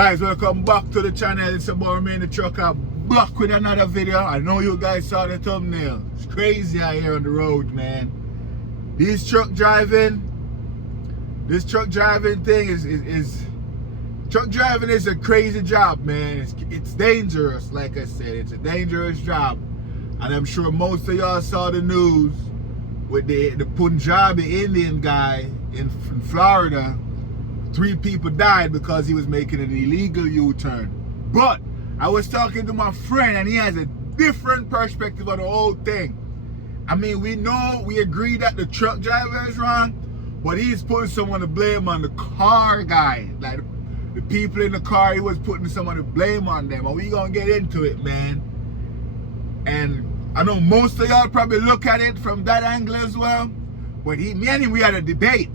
Guys, welcome back to the channel. It's about me in the truck. I'm back with another video. I know you guys saw the thumbnail. It's crazy out here on the road, man. This truck driving thing is truck driving is a crazy job, man. It's dangerous, like I said. It's a dangerous job. And I'm sure most of y'all saw the news with the Punjabi Indian guy in Florida. 3 people died because he was making an illegal U-turn. But I was talking to my friend and he has a different perspective on the whole thing. I mean, we agree that the truck driver is wrong, but he's putting someone to blame on the car guy. Like the people in the car, he was putting someone to blame on them. And we gonna get into it, man. And I know most of y'all probably look at it from that angle as well. But me and him, we had a debate.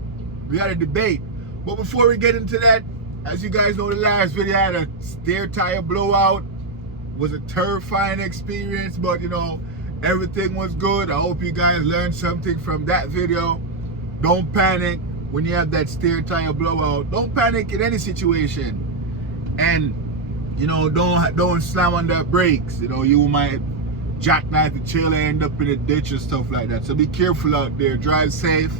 But before we get into that, as you guys know, the last video I had a steer tire blowout. It was a terrifying experience, but you know, everything was good. I hope you guys learned something from that video. Don't panic when you have that steer tire blowout. Don't panic in any situation. And you know, don't slam on the brakes. You know, you might jackknife the trailer, end up in a ditch and stuff like that. So be careful out there, drive safe.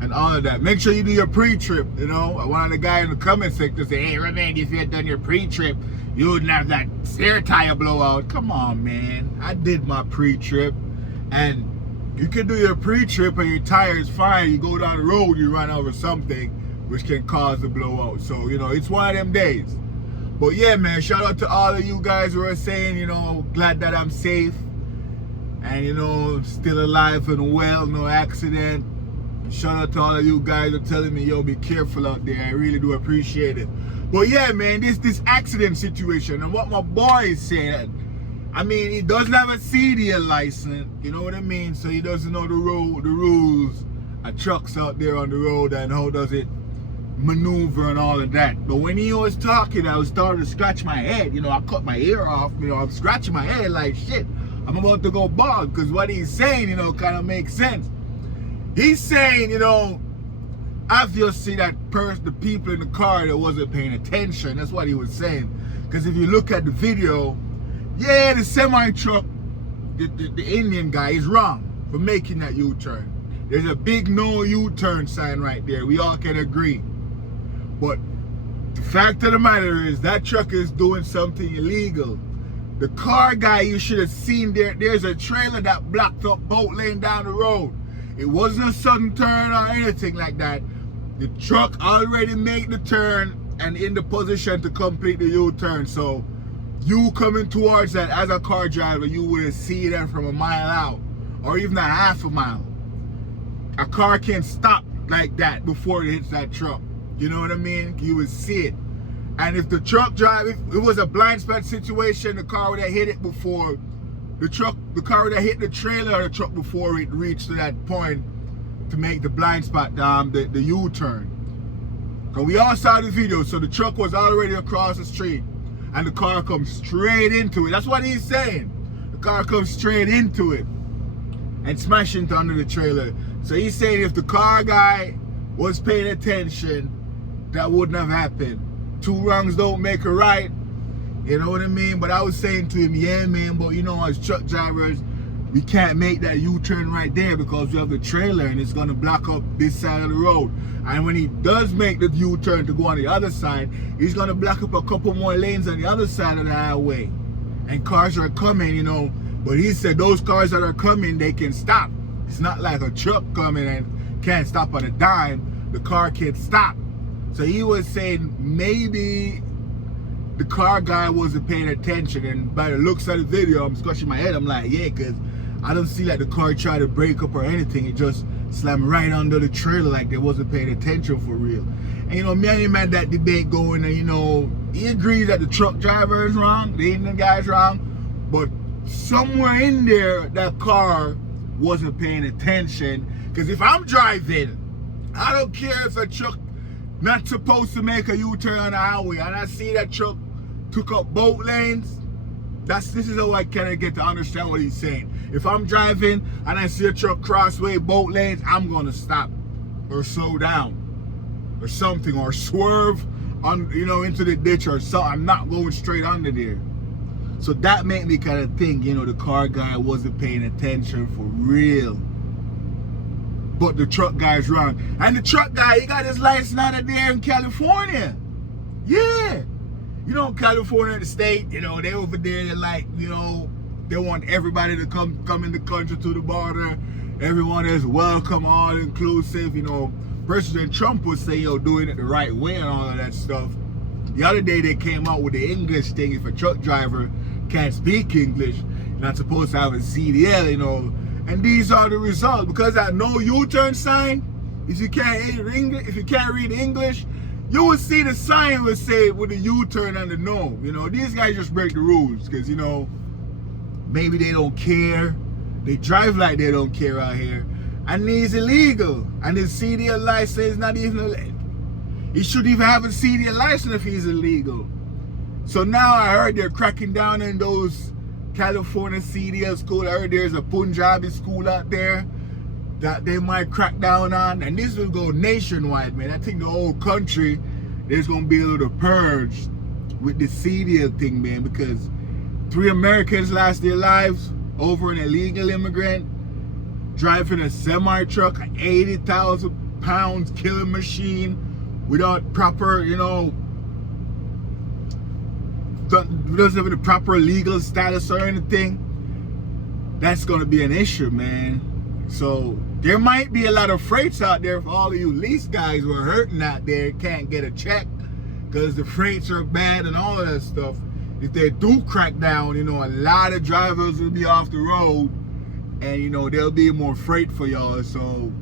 And all of that. Make sure you do your pre-trip, you know. One of the guys in the comment section said, hey, Revenge, if you had done your pre-trip, you wouldn't have that steer tire blowout. Come on, man. I did my pre-trip. And you can do your pre-trip and your tire is fine. You go down the road, you run over something, which can cause the blowout. So, you know, it's one of them days. But yeah, man, shout out to all of you guys who are saying, you know, glad that I'm safe. And, you know, still alive and well, no accident. Shout out to all of you guys who are telling me, yo, be careful out there. I really do appreciate it. But yeah, man, this accident situation and what my boy is saying, I mean, he doesn't have a CDL license, you know what I mean? So he doesn't know the rules of trucks out there on the road and how does it maneuver and all of that. But when he was talking, I was starting to scratch my head. You know, I cut my ear off, you know, I'm scratching my head like, shit, I'm about to go bald, because what he's saying, you know, kind of makes sense. He's saying, you know, obviously that the people in the car that wasn't paying attention. That's what he was saying. Because if you look at the video, yeah, the semi-truck, the Indian guy is wrong for making that U-turn. There's a big no U-turn sign right there. We all can agree. But the fact of the matter is that truck is doing something illegal. The car guy, you should have seen there's a trailer that blocked up both lane down the road. It wasn't a sudden turn or anything like that. The truck already made the turn and in the position to complete the U-turn. So you coming towards that as a car driver, you would have seen that from a mile out or even a half a mile. A car can't stop like that before it hits that truck. You know what I mean? You would see it. And if the truck driver, if it was a blind spot situation, the car would have hit it before. The car that hit the trailer of the truck before it reached to that point to make the blind spot, the U-turn. Because we all saw the video, so the truck was already across the street and the car comes straight into it. That's what he's saying. The car comes straight into it and smashed into under the trailer. So he's saying if the car guy was paying attention, that wouldn't have happened. 2 wrongs don't make a right. You know what I mean? But I was saying to him, yeah, man, but you know, as truck drivers, we can't make that U-turn right there because we have the trailer and it's going to block up this side of the road. And when he does make the U-turn to go on the other side, he's going to block up a couple more lanes on the other side of the highway. And cars are coming, you know. But he said those cars that are coming, they can stop. It's not like a truck coming and can't stop on a dime. The car can't stop. So he was saying maybe the car guy wasn't paying attention, and by the looks of the video, I'm scratching my head. I'm like, yeah, because I don't see like the car try to break up or anything. It just slammed right under the trailer like they wasn't paying attention for real. And you know, me and him had that debate going, and you know, he agrees that the truck driver is wrong, the Indian guy is wrong, but somewhere in there, that car wasn't paying attention. Because if I'm driving, I don't care if a truck not supposed to make a U-turn on the highway and I see that truck took up both lanes, this is how I kind of get to understand what he's saying. If I'm driving and I see a truck crossway both lanes, I'm gonna stop or slow down or something, or swerve on, into the ditch or something. I'm not going straight under there. So that made me kind of think, the car guy wasn't paying attention for real. But the truck guy's wrong. And the truck guy, he got his license out of there in California. Yeah. California, the state, they over there, they're like, they want everybody to come in the country to the border. Everyone is welcome, all inclusive. President Trump would say, doing it the right way and all of that stuff. The other day they came out with the English thing. If a truck driver can't speak English, you're not supposed to have a CDL, And these are the results. Because that no U-turn sign, if you can't read English, you will see the sign will say with the U-turn and the no. These guys just break the rules because, maybe they don't care. They drive like they don't care out here. And he's illegal. And his CDL license is not even, he shouldn't even have a CDL license if he's illegal. So now I heard they're cracking down in those California CDL schools. I heard there's a Punjabi school out there that they might crack down on. And this will go nationwide, man. I think the whole country, there's going to be a little purge with the CDL thing, man. Because 3 Americans lost their lives over an illegal immigrant driving a semi-truck, an 80,000 pounds killing machine without proper, doesn't have the proper legal status or anything. That's going to be an issue, man. So there might be a lot of freights out there for all of you lease guys who are hurting out there, can't get a check because the freights are bad and all of that stuff. If they do crack down, a lot of drivers will be off the road and, there'll be more freight for y'all. So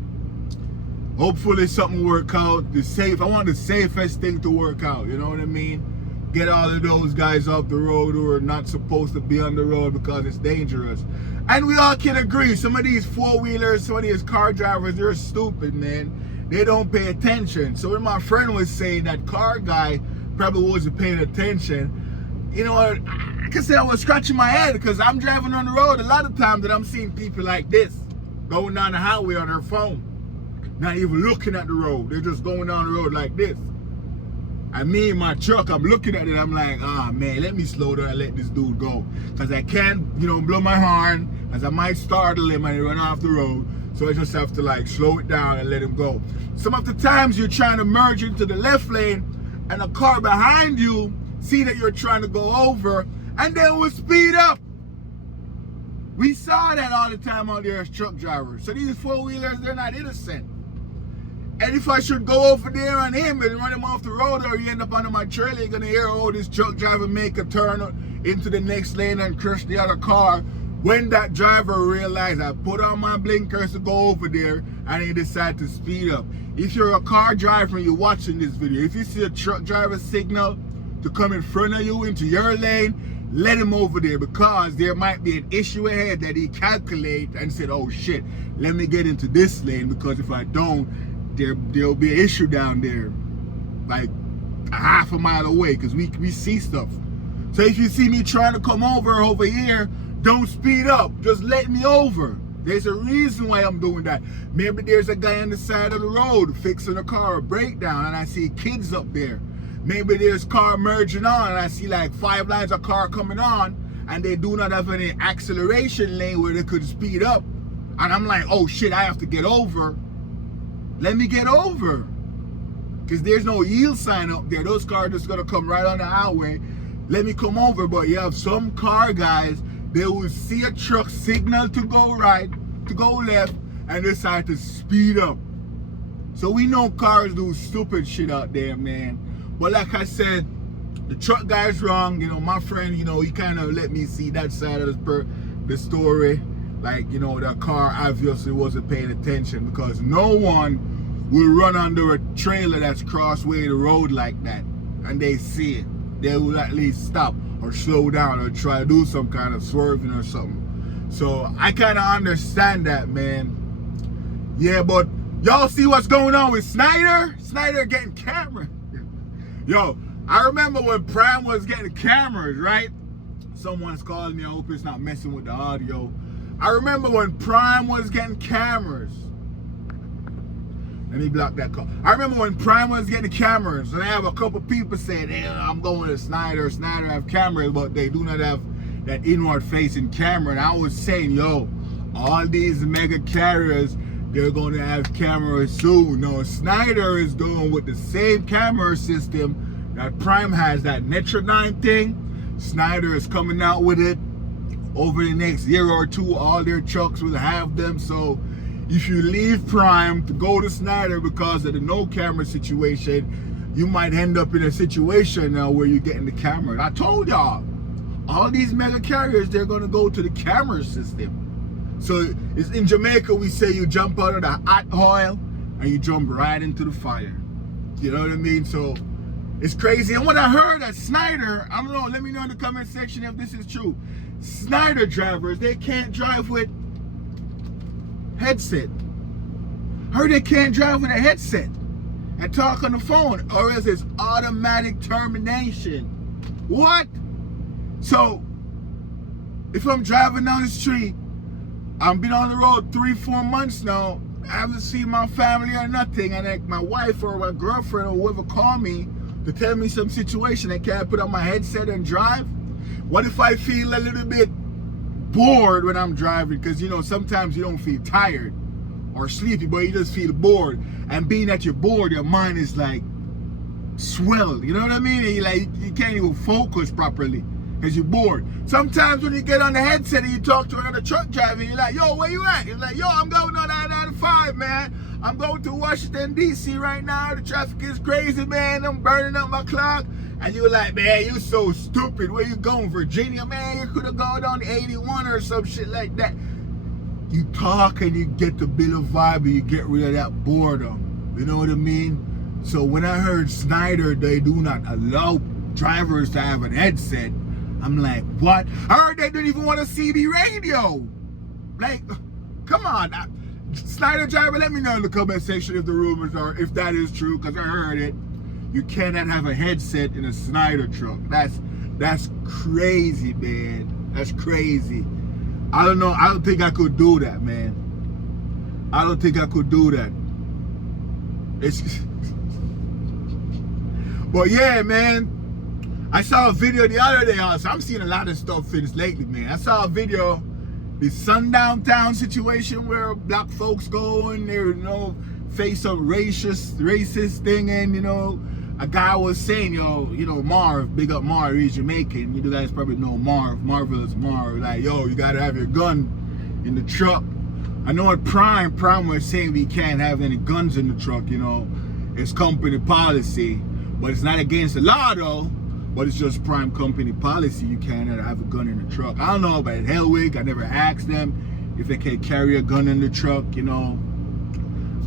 hopefully something work out. I want the safest thing to work out, you know what I mean? Get all of those guys off the road who are not supposed to be on the road because it's dangerous. And we all can agree, some of these four-wheelers, some of these car drivers, they're stupid, man. They don't pay attention. So when my friend was saying that car guy probably wasn't paying attention, like I said, I was scratching my head because I'm driving on the road a lot of times that I'm seeing people like this going down the highway on their phone, not even looking at the road. They're just going down the road like this. And me in my truck, I'm looking at it, I'm like, man, let me slow down and let this dude go. Because I can't, blow my horn, as I might startle him and he run off the road. So I just have to slow it down and let him go. Some of the times you're trying to merge into the left lane and a car behind you see that you're trying to go over and then will speed up. We saw that all the time out there as truck drivers. So these four-wheelers, they're not innocent. And if I should go over there on him and run him off the road or you end up under my trailer, you're going to hear, this truck driver make a turn into the next lane and crush the other car. When that driver realized I put on my blinkers to go over there and he decided to speed up. If you're a car driver and you're watching this video, if you see a truck driver signal to come in front of you into your lane, let him over there because there might be an issue ahead that he calculated and said, oh shit, let me get into this lane because if I don't, there'll be an issue down there like a half a mile away because we see stuff. So if you see me trying to come over here, don't speed up, just let me over. There's a reason why I'm doing that. Maybe there's a guy on the side of the road fixing a car or breakdown and I see kids up there. Maybe there's car merging on and I see 5 lines of car coming on and they do not have any acceleration lane where they could speed up. And I'm like, oh shit, I have to get over. Let me get over. Because there's no yield sign up there. Those cars just gonna come right on the highway. Let me come over. But you have some car guys, they will see a truck signal to go right, to go left, and decide to speed up. So we know cars do stupid shit out there, man. But like I said, the truck guy's wrong. My friend, he kind of let me see that side of the story. The car obviously wasn't paying attention because no one will run under a trailer that's crossway the road like that and they see it. They will at least stop or slow down or try to do some kind of swerving or something. So I kind of understand that, man. Yeah, but y'all see what's going on with Snyder? Snyder getting cameras. Yo, I remember when Prime was getting cameras, right? Someone's calling me. I hope it's not messing with the audio. I remember when Prime was getting cameras. Let me block that call. I remember when Prime was getting cameras, and I have a couple people saying, hey, I'm going to Snyder. Snyder have cameras, but they do not have that inward-facing camera. And I was saying, yo, all these mega carriers, they're going to have cameras soon. No, Snyder is going with the same camera system that Prime has, that Netrodyne thing. Snyder is coming out with it. Over the next year or two, all their trucks will have them. So if you leave Prime to go to Snyder because of the no camera situation, you might end up in a situation now where you're getting the camera. And I told y'all, all these mega carriers, they're going to go to the camera system. So it's in Jamaica, we say you jump out of the hot oil and you jump right into the fire. You know what I mean? So it's crazy. And when I heard that Snyder, I don't know, let me know in the comment section if this is true. Snyder drivers, they can't drive with headset. Heard they can't drive with a headset and talk on the phone, or else it's automatic termination. What? So if I'm driving down the street, I've been on the road 3-4 months now, I haven't seen my family or nothing, and like my wife or my girlfriend or whoever call me to tell me some situation, I can't put on my headset and drive. What if I feel a little bit bored when I'm driving? Because, you know, sometimes you don't feel tired or sleepy, but you just feel bored. And being that you're bored, your mind is like swelled. You know what I mean? And you can't even focus properly because you're bored. Sometimes when you get on the headset and you talk to another truck driver, you're like, yo, where you at? You're like, yo, I'm going on I-95, man. I'm going to Washington, D.C. right now. The traffic is crazy, man. I'm burning up my clock. And you were like, man, you so stupid. Where you going, Virginia? Man, you could have gone on 81 or some shit like that. You talk and you get the bit of vibe and you get rid of that boredom. You know what I mean? So when I heard Snyder, they do not allow drivers to have a headset, I'm like, what? I heard they don't even want a CB radio. Like, come on. Snyder driver, let me know in the comment section if the rumors are, if that is true, because I heard it. You cannot have a headset in a Snyder truck. That's crazy, man. That's crazy. I don't know. I don't think I could do that, man. I don't think I could do that. It's but yeah, man. I saw a video the other day also. I'm seeing a lot of stuff for this lately, man. I saw a video, the sundown town situation where black folks go and they, you know, face a racist thing, and you know, a guy was saying, yo, you know, Marv, big up Marv, he's Jamaican. You guys probably know Marv, Marvelous Marv. Like, yo, you gotta have your gun in the truck. I know at Prime was saying we can't have any guns in the truck, you know. It's company policy, but it's not against the law though. But it's just Prime company policy. You can't have a gun in the truck. I don't know about Hellwig. I never asked them if they can carry a gun in the truck, you know.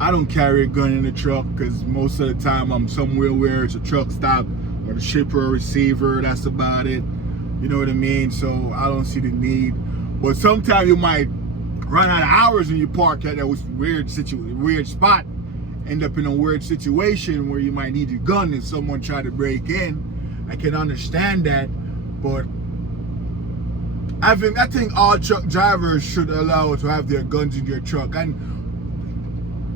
I don't carry a gun in the truck because most of the time I'm somewhere where it's a truck stop or the shipper or receiver. That's about it. You know what I mean? So I don't see the need. But sometimes you might run out of hours and you park at that weird spot. End up in a weird situation where you might need your gun and someone try to break in. I can understand that, but I think all truck drivers should allow to have their guns in their truck. And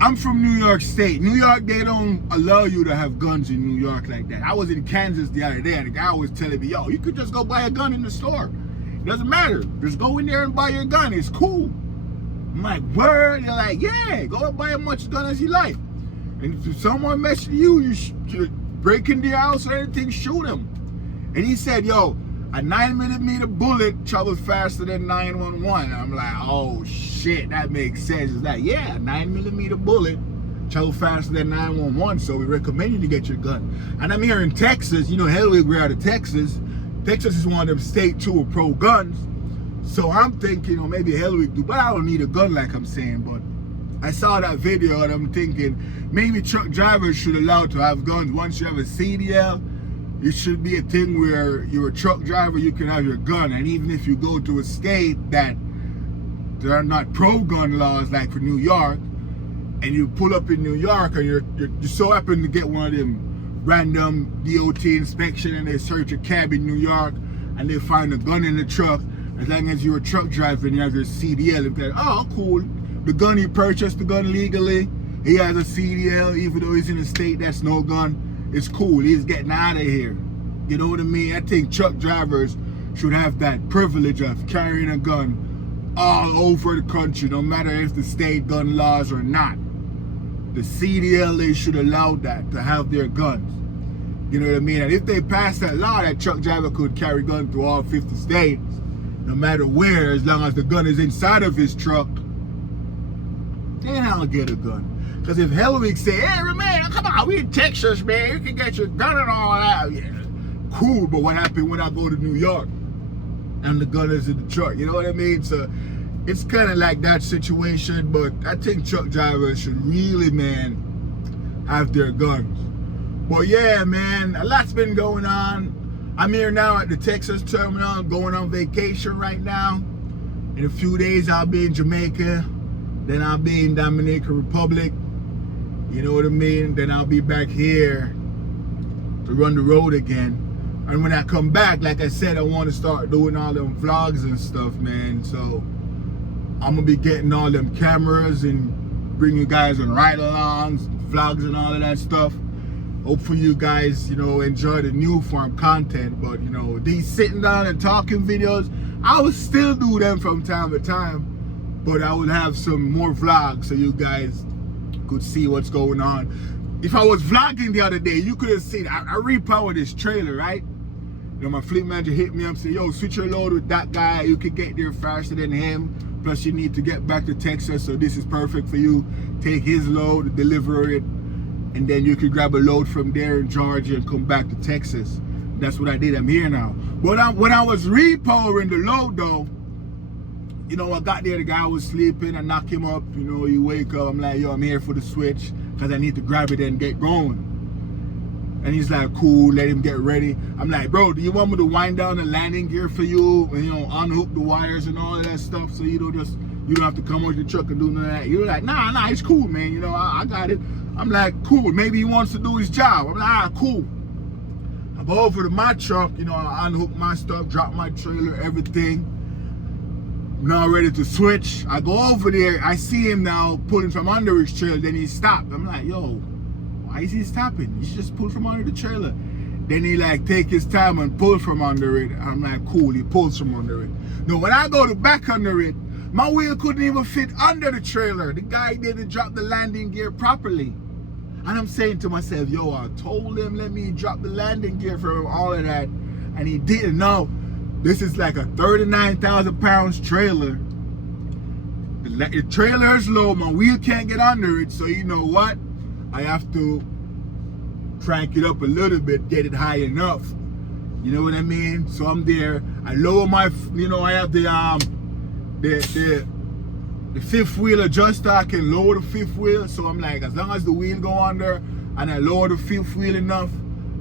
I'm from New York State. New York, they don't allow you to have guns in New York like that. I was in Kansas the other day and the guy was telling me, yo, you could just go buy a gun in the store. It doesn't matter. Just go in there and buy your gun. It's cool. I'm like, word? They're like, yeah, go and buy as much gun as you like. And if someone messes with you, you should break into your house or anything, shoot him. And he said, yo, a 9mm bullet travels faster than 911. I'm like, oh shit, that makes sense. It's like, yeah, a 9mm bullet travels faster than 911, so we recommend you to get your gun. And I'm here in Texas, you know, hell, we're out of Texas. Texas is one of them states too with pro guns. So I'm thinking, you know, maybe Hellwig do, but I don't need a gun like I'm saying. But I saw that video and I'm thinking maybe truck drivers should allow to have guns. Once you have a CDL, it should be a thing where you're a truck driver, you can have your gun. And even if you go to a state that there are not pro-gun laws like for New York, and you pull up in New York and you so happen to get one of them random DOT inspection and they search a cab in New York and they find a gun in the truck, as long as you're a truck driver and you have your CDL, they're like, oh, cool. The gun you purchased, the gun legally, he has a CDL, even though he's in a state that's no gun. It's cool. He's getting out of here. You know what I mean? I think truck drivers should have that privilege of carrying a gun all over the country, no matter if the state gun laws or not. The CDL, they should allow that, to have their guns. You know what I mean? And if they pass that law, that truck driver could carry guns through all 50 states, no matter where, as long as the gun is inside of his truck, then I'll get a gun. Because if Hellwig say, hey, man, come on, we in Texas, man, you can get your gun and all that. Yeah, cool, but what happened when I go to New York and the gun is in the truck? You know what I mean? So it's kind of like that situation, but I think truck drivers should really, man, have their guns. But yeah, man, a lot's been going on. I'm here now at the Texas terminal, going on vacation right now. In a few days, I'll be in Jamaica. Then I'll be in Dominican Republic. You know what I mean? Then I'll be back here to run the road again. And when I come back, like I said, I want to start doing all them vlogs and stuff, man. So I'm going to be getting all them cameras and bring you guys on ride-alongs, vlogs and all of that stuff. Hopefully you guys, you know, enjoy the new form content. But, you know, these sitting down and talking videos, I will still do them from time to time. But I will have some more vlogs so you guys could see what's going on. If I was vlogging the other day, you could have seen, I repowered this trailer, right? You know, my fleet manager hit me up and said, yo, switch your load with that guy. You could get there faster than him. Plus you need to get back to Texas, so this is perfect for you. Take his load, deliver it, and then you could grab a load from there in Georgia and come back to Texas. That's what I did. I'm here now. But when I was repowering the load though, you know, I got there, the guy was sleeping, I knock him up, you know, he wake up, I'm like, yo, I'm here for the switch, because I need to grab it and get going. And he's like, cool, let him get ready. I'm like, bro, do you want me to wind down the landing gear for you, and, you know, unhook the wires and all of that stuff, so you don't have to come with your truck and do none of that? You're like, nah, it's cool, man, you know, I got it. I'm like, cool, maybe he wants to do his job. I'm like, cool. I go over to my truck, you know, I unhook my stuff, drop my trailer, everything. Now ready to switch. I go over there, I see him now pulling from under his trailer, then he stopped. I'm like, yo, why is he stopping? He just pulled from under the trailer. Then he like take his time and pull from under it. I'm like, cool, he pulls from under it. No, when I go to back under it, my wheel couldn't even fit under the trailer. The guy didn't drop the landing gear properly. And I'm saying to myself, yo, I told him let me drop the landing gear for all of that, and he didn't know. This is like a 39,000 pounds trailer. The trailer is low, my wheel can't get under it, so you know what? I have to crank it up a little bit, get it high enough. You know what I mean? So I'm there, I lower my, you know, I have the fifth wheel adjuster, I can lower the fifth wheel. So I'm like, as long as the wheel go under and I lower the fifth wheel enough,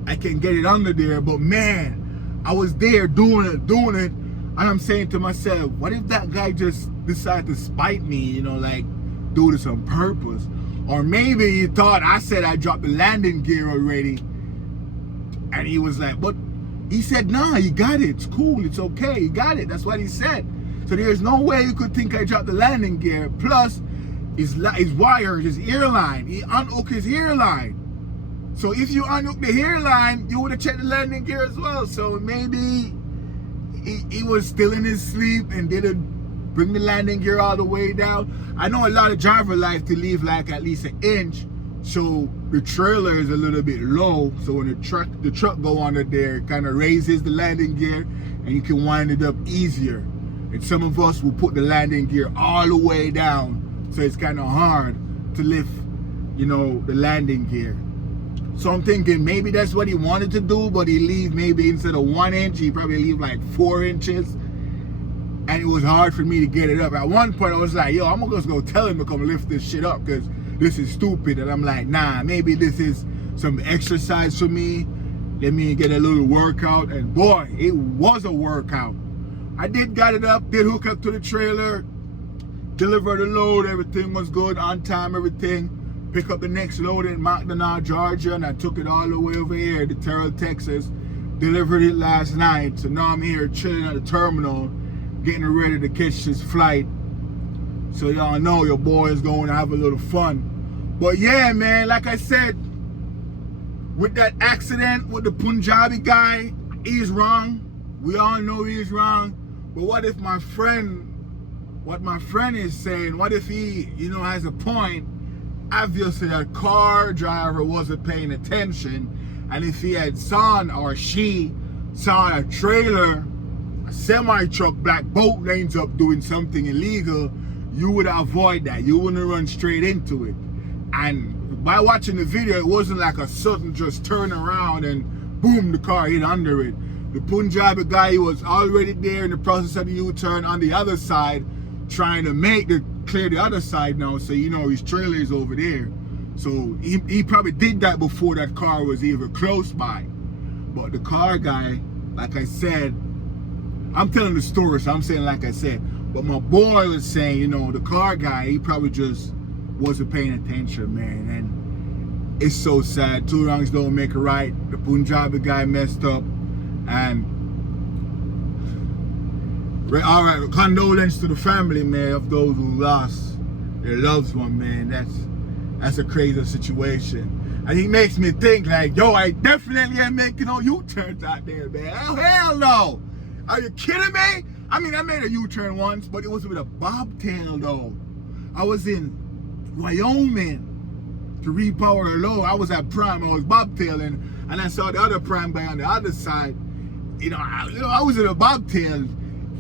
I can get it under there. But man, I was there doing it, and I'm saying to myself, what if that guy just decided to spite me, you know, like do this on purpose? Or maybe he thought I said I dropped the landing gear already, and he was like, but he said, nah, he got it, it's cool, it's okay, he got it, that's what he said. So there's no way you could think I dropped the landing gear. Plus, his wires, his hairline, he unhooked his hairline. So if you unhook the hairline, you would have checked the landing gear as well. So maybe he was still in his sleep and didn't bring the landing gear all the way down. I know a lot of drivers like to leave like at least an inch, so the trailer is a little bit low. So when the truck go under there, it kind of raises the landing gear and you can wind it up easier. And some of us will put the landing gear all the way down, so it's kind of hard to lift, you know, the landing gear. So I'm thinking maybe that's what he wanted to do, but he leave maybe instead of 1 inch, he probably leave like 4 inches. And it was hard for me to get it up. At one point I was like, yo, I'm gonna just go tell him to come lift this shit up because this is stupid. And I'm like, nah, maybe this is some exercise for me. Let me get a little workout. And boy, it was a workout. I got it up, did hook up to the trailer, deliver the load, everything was good, on time, everything. Pick up the next load in McDonough, Georgia, and I took it all the way over here to Terrell, Texas. Delivered it last night, so now I'm here chilling at the terminal, getting ready to catch this flight. So y'all know your boy is going to have a little fun. But yeah, man, like I said, with that accident with the Punjabi guy, he's wrong. We all know he's wrong. But what if my friend is saying, what if he, has a point? Obviously, that car driver wasn't paying attention. And if he had she saw a trailer, a semi-truck, black boat lanes up doing something illegal, you would avoid that. You wouldn't run straight into it. And by watching the video, it wasn't like a sudden just turn around and boom, the car hit under it. The Punjabi guy, he was already there in the process of the U-turn on the other side, trying to clear the other side now, so his trailer is over there. So he probably did that before that car was even close by. But the car guy, like I said, I'm telling the story, so I'm saying like I said. But my boy was saying, the car guy, he probably just wasn't paying attention, man. And it's so sad. Two wrongs don't make a right. The Punjabi guy messed up. And all right, condolence to the family, man, of those who lost their loved one, man. That's a crazy situation. And he makes me think like, yo, I definitely ain't making no U-turns out there, man. Oh, hell no. Are you kidding me? I mean, I made a U-turn once, but it was with a bobtail, though. I was in Wyoming to repower a load. I was at Prime, I was bobtailing, and I saw the other Prime guy on the other side. I was in a bobtail.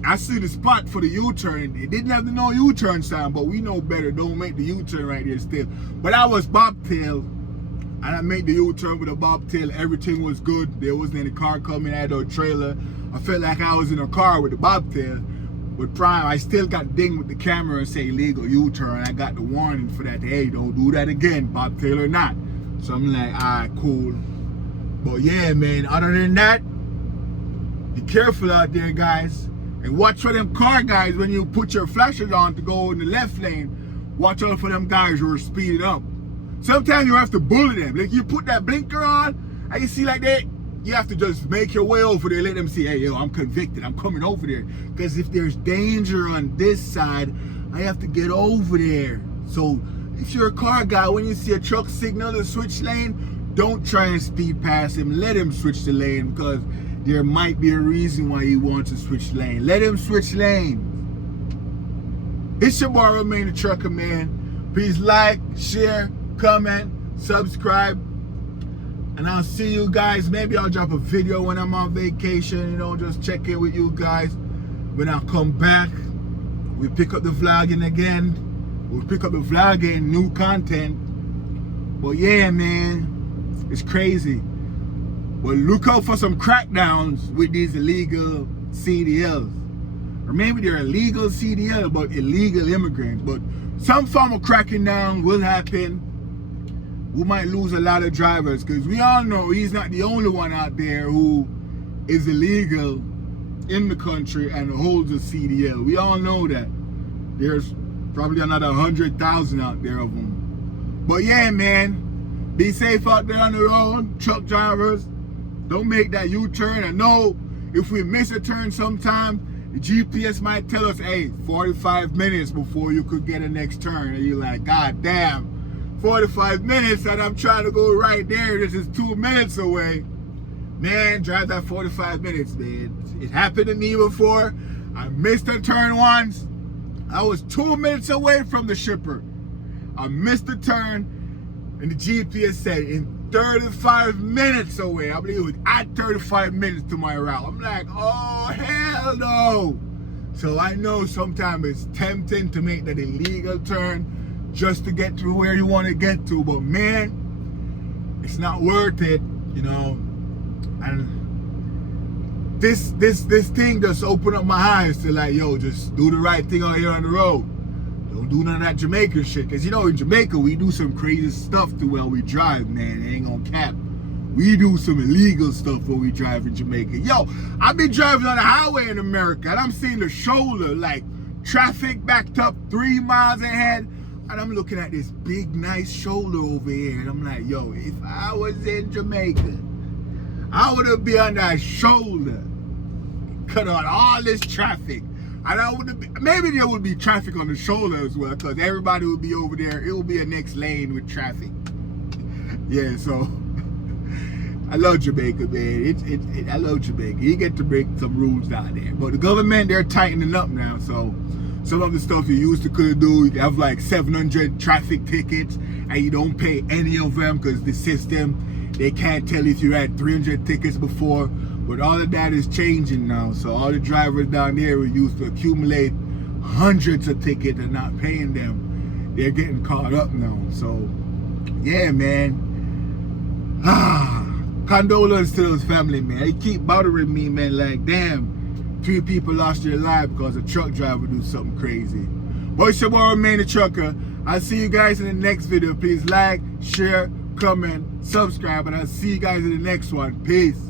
I see the spot for the U-turn. It didn't have the no U-turn sign, but we know better. Don't make the U-turn right there still. But I was bobtail, and I made the U-turn with a bobtail. Everything was good. There wasn't any car coming out of a trailer. I felt like I was in a car with the bobtail. With Prime, I still got dinged with the camera and say illegal U-turn. I got the warning for that. Hey, don't do that again, bobtail or not. So I'm like, all right, cool. But yeah, man, other than that, be careful out there, guys. And watch for them car guys when you put your flashers on to go in the left lane. Watch out for them guys who are speeding up. Sometimes you have to bully them. Like you put that blinker on and you see like that, you have to just make your way over there. Let them see, hey, yo, I'm convicted. I'm coming over there. Because if there's danger on this side, I have to get over there. So if you're a car guy, when you see a truck signal to switch lane, don't try and speed past him. Let him switch the lane because there might be a reason why he wants to switch lane. Let him switch lanes. It's your boy, Remain the Trucker, man. Please like, share, comment, subscribe. And I'll see you guys. Maybe I'll drop a video when I'm on vacation, just check in with you guys. When I come back, we pick up the vlogging again. We'll pick up the vlogging, new content. But yeah, man, it's crazy. But look out for some crackdowns with these illegal CDLs. Or maybe they're illegal CDL, but illegal immigrants. But some form of cracking down will happen. We might lose a lot of drivers because we all know he's not the only one out there who is illegal in the country and holds a CDL. We all know that. There's probably another 100,000 out there of them. But yeah, man, be safe out there on the road, truck drivers. Don't make that U-turn. I know if we miss a turn sometime, the GPS might tell us, hey, 45 minutes before you could get a next turn. And you're like, God damn, 45 minutes and I'm trying to go right there. This is 2 minutes away. Man, drive that 45 minutes, man. It happened to me before. I missed a turn once. I was 2 minutes away from the shipper. I missed the turn and the GPS said in 35 minutes away. I believe it was at 35 minutes to my route. I'm like, oh, hell no. So I know sometimes it's tempting to make that illegal turn just to get to where you want to get to. But man, it's not worth it, And this thing just opened up my eyes to like, yo, just do the right thing out here on the road. Don't do none of that Jamaican shit. Because, in Jamaica, we do some crazy stuff while we drive, man. It ain't gonna cap. We do some illegal stuff when we drive in Jamaica. Yo, I've been driving on the highway in America, and I'm seeing the shoulder, like, traffic backed up 3 miles ahead, and I'm looking at this big, nice shoulder over here, and I'm like, yo, if I was in Jamaica, I would have been on that shoulder, cut out all this traffic. And maybe there would be traffic on the shoulder as well, because everybody would be over there. It will be a next lane with traffic. Yeah, so I love Jamaica, man. I love Jamaica. You get to break some rules down there. But the government, they're tightening up now. So some of the stuff you used to couldn't do, you have like 700 traffic tickets and you don't pay any of them because the system, they can't tell if you had 300 tickets before. But all of that is changing now. So all the drivers down there who used to accumulate hundreds of tickets and not paying them, they're getting caught up now. So yeah, man. Condolence to those family, man. They keep bothering me, man. Like, damn, 3 people lost their life because a truck driver do something crazy. But it's your boy, Remain the Trucker. I'll see you guys in the next video. Please like, share, comment, subscribe, and I'll see you guys in the next one. Peace.